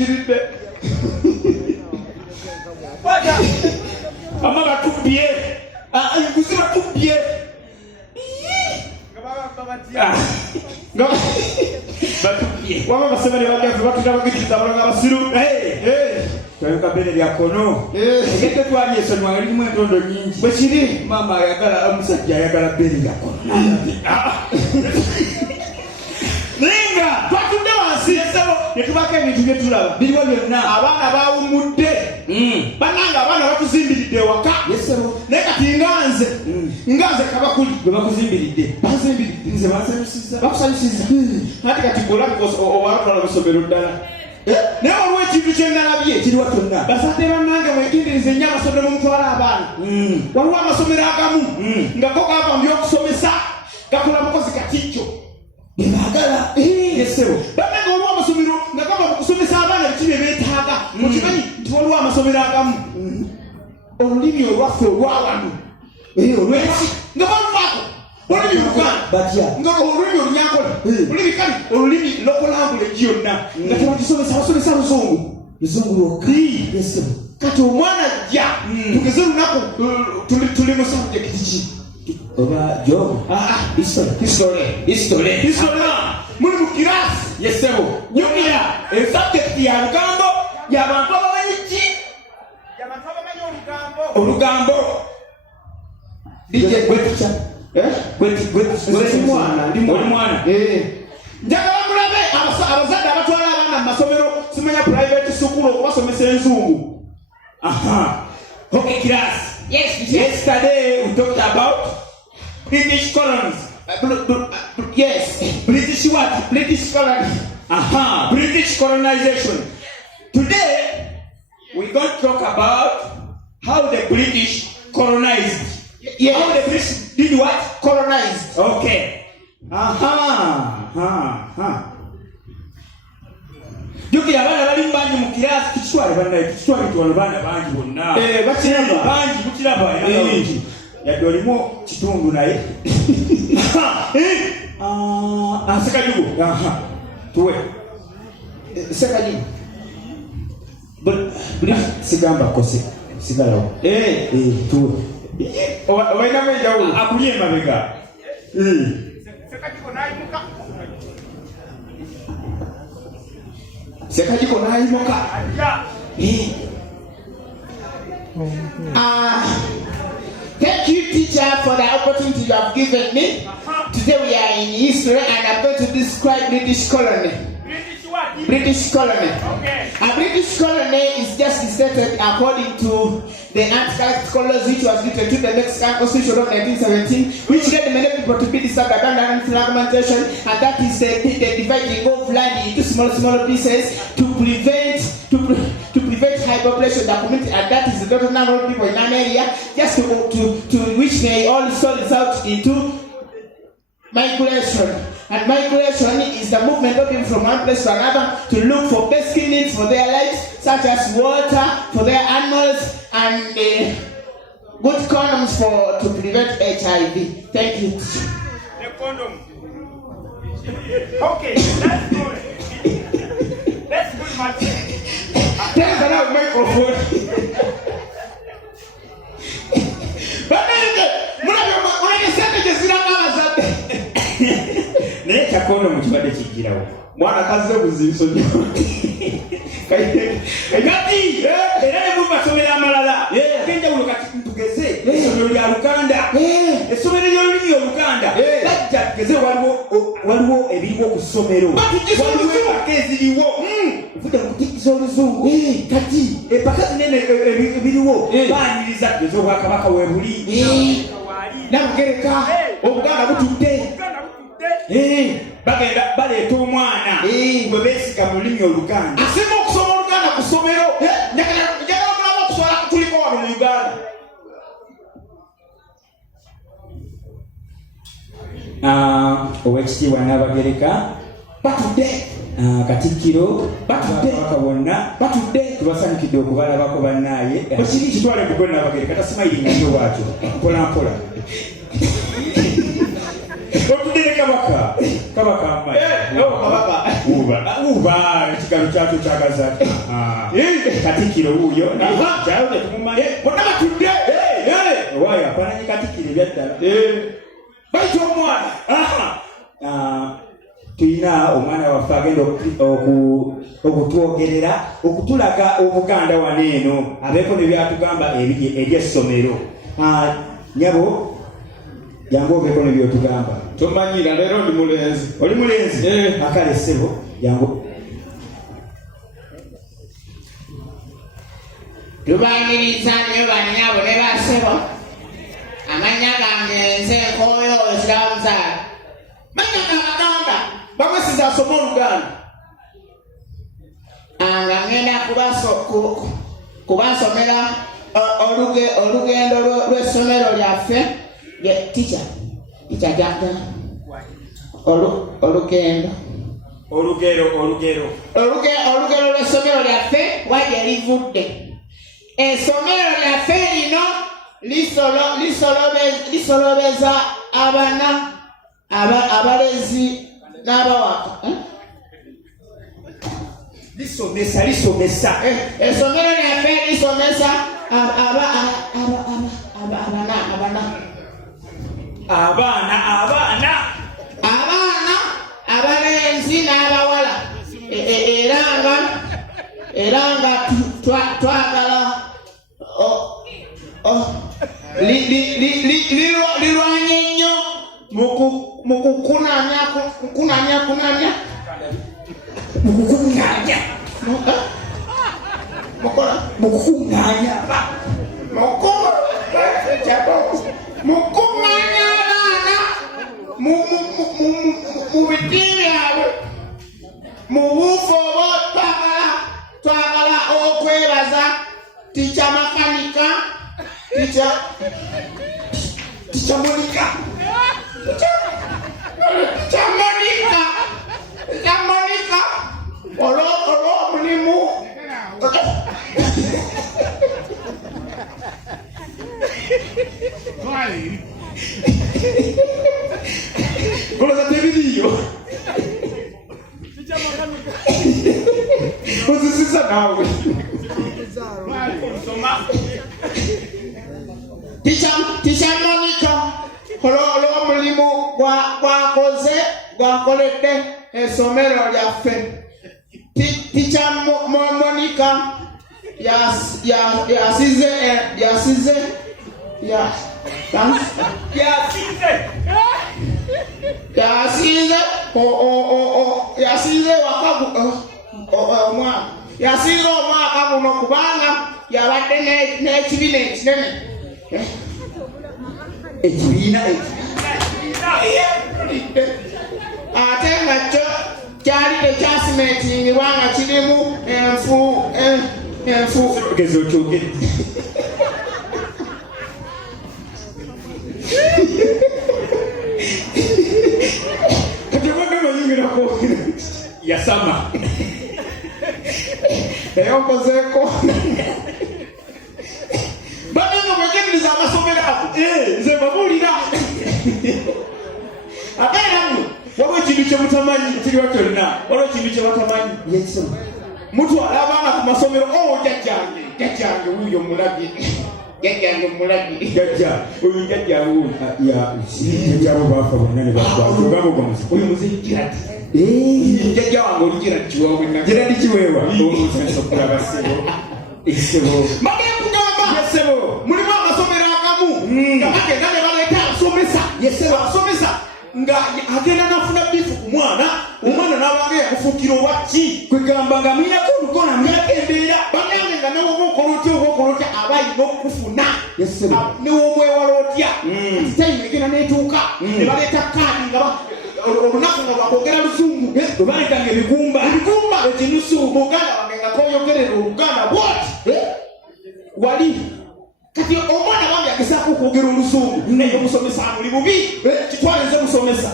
basingiridde waja ama batubye ayiguzi batubye batubye waba basebali bagavu batugabagiriza abalanga abasiru twayuka bene lya kono egete twali esonwa limu entondo nyingi bwe kiri mama ayagala omusajja ayagala bene lya kono ninga twatudde wansi netubako ebintu byetulaba biriwo byonna abaana bawumudde bananga abaana batuzimbiridde ewaka naye kati nganze kabakuli gwe bakuzimbiridde nze bakusanyusiza kati golabika owalatwala busomero ddala naye waliwo ekintu kyenalabye kiriwa kyonna basate bannange mwegendereze nnyo amasomero mutwala abaana waliwo amasomero agamu nga go gava mu byokusomesa gakola mukozi katikyo ebagala yesebo bannange waliwo amasomero nga gava mu kusomesa abaana biki bye beetaaga mukimanyi nti waliwo amasomero agamu olulimi olwaffe olwawano olweki nga balufaako olulimi luganda nga olulimi olunyankole olulimi kale olulimi local language yonna nga tebakisomesa basomesa luzungu lwokka yesebo kati omwana ajja tugeze lunaku tuli mu subject ki oba job history muli mu kirasi yesebo nyumira subject ya lugambo y'abantu abamanyi ki y'abantu abamanyi olugambo DJ gweticha ndi mwana njagala mulabe abazadde abatwala abaana mu masomero simanya private school okubasomesa enzungu okay class yesterday we talked about British colonies yes British what British colonies British colonization. Today we're going to talk about how the British colonized. How the British did what? Colonized. Okay. Yuki abana bali bangi mu kirasi kiswale kiswale tuwano bana bangi bonna. Bakiraba bangi mukiraba bangi. Yadolimo kitundu naye. Sekajugo. Tuwe. Sekajugo. Sigamba kose. Sigalawo. Tuwe. Owaina mejawo akulie mabega. Sekajiko naimoka. Thank you, teacher, for the opportunity you have given me. Today we are in history and I'm going to describe British colony. British colony. Okay. A British colony is just stated according to the Anti-Caste Clause, which was written to the Mexican Constitution of 1917, which led many people to be disadvantaged and fragmentation, and that is the dividing of land into smaller pieces to prevent high population in the community, and that is the total number of people in an area, just to which they also result into migration. And migration is the movement of people from one place to another to look for basic needs for their lives, such as water for their animals and good condoms to prevent HIV. Thank you. The condom. Okay, that's good. That's good, Martin. Take that microphone. Naye kyakono mu kibadde kijjirawo mwana kaze buzibiso nnyo kati era ne mumasomero amalala akenjawulo kati tugeze essomero lya Luganda essomero ly'olulimi Oluganda lajja tugeze waliwo ebiriwo ku ssomero waliwo empaka eziriwo vuga kutikiza oluzungu kati empaka zinene ebiriwo baaniriza tugeze obwakabaka weebuli Namugereka Obuganda butudde bagenda baleeta omwana bwe beesiga mu lulimi Oluganda asinga okusoma Oluganda ku ssomero njagala omulaba okuswala kutuliko wano mu Uganda. Owekitiibwa Nnaabagereka batudde Katikkiro batudde ababaka bonna batudde tubasanyukidde okubalabako bannaaye ekiri kitwale ku Nnaabagereka tasimayiringa nnyo bwatyo mpolampola otudde ne kabaka amayi kuba ekigalo kyakyo kyagaza Katikkiro wuuyo kyayo tetumumanye bonna batudde waayo afaananyi Katikkiro ebyaddala bayita omwana tulina omwana waffe agenda okutwogerera okutulaga Obuganda wano eno abeeko ne byatugamba ery'essomero nyabo jangu obeeko ne byotugamba tomanyira leero ndi mulenzi oli mulenzi akale ssebo jangu tubaniriza nnyo bannyabo ne bassebo amannya gange nze nkooyo ekiramuzaala manya gagaganda bamwesiza asoma Oluganda nga ngenda kubasomera olugendo lw'essomero lyaffe tica jaga olugero lw'essomero lyaffe wajja livudde essomero lyaffe lino lisolobeza abaana abalezi n'abawaka lisomesa essomero lyaffe lisomesa abaana abalenzi n'abawala era nga twagala lirwanye nnyo mu kukunanya abaana mu biti byabwe mu buufo obwo twagala okwebaza tica makanika tica Monica olw'omulimu Cosa tebiriyo ozisiza nawe tica Monica olw'omulimu gwakoledde essomero lyaffe tica Monica yasize omwaka guno kubanga yabadde n'ekibiina ekinene ate nga kyo kyali tekyasimentingibwa nga kirimu enfu yasama eyokozeeko bananga bwegendereza amasomero ago nze babuulira abeeramu waba ekintu kyemutamanyi kiriwa kyonna waliwo ekintu kyebatamanyi mutwala abaana ku masomero jajjange wuuyo mulagi oyo jajjabo baafa bonna ne oyo muzijjira jajja wange oligira giradi kiweewa essebo bagenda kugamba mulimu amasomero agamu nga bagenda ne baleeta asomesa nga agenda nafuna bifu ku mwana omwana n'abanga yakufuukira obaki kwegamba nga muyinako olukola myaka embeera bagambe nga newoba okola otya aba ayina okufuna newomwewala otya tayina egenda neetuuka ne baleeta kaadi nga olunaku nga lwakwogera luzungu obaletanga ebigumba ekinusu buganda wange nga koyogerera oluganda bwoti wali kati omwana wange agezaako okwogera oluzungu naye omusomesa muli bubi kitwale nze musomesa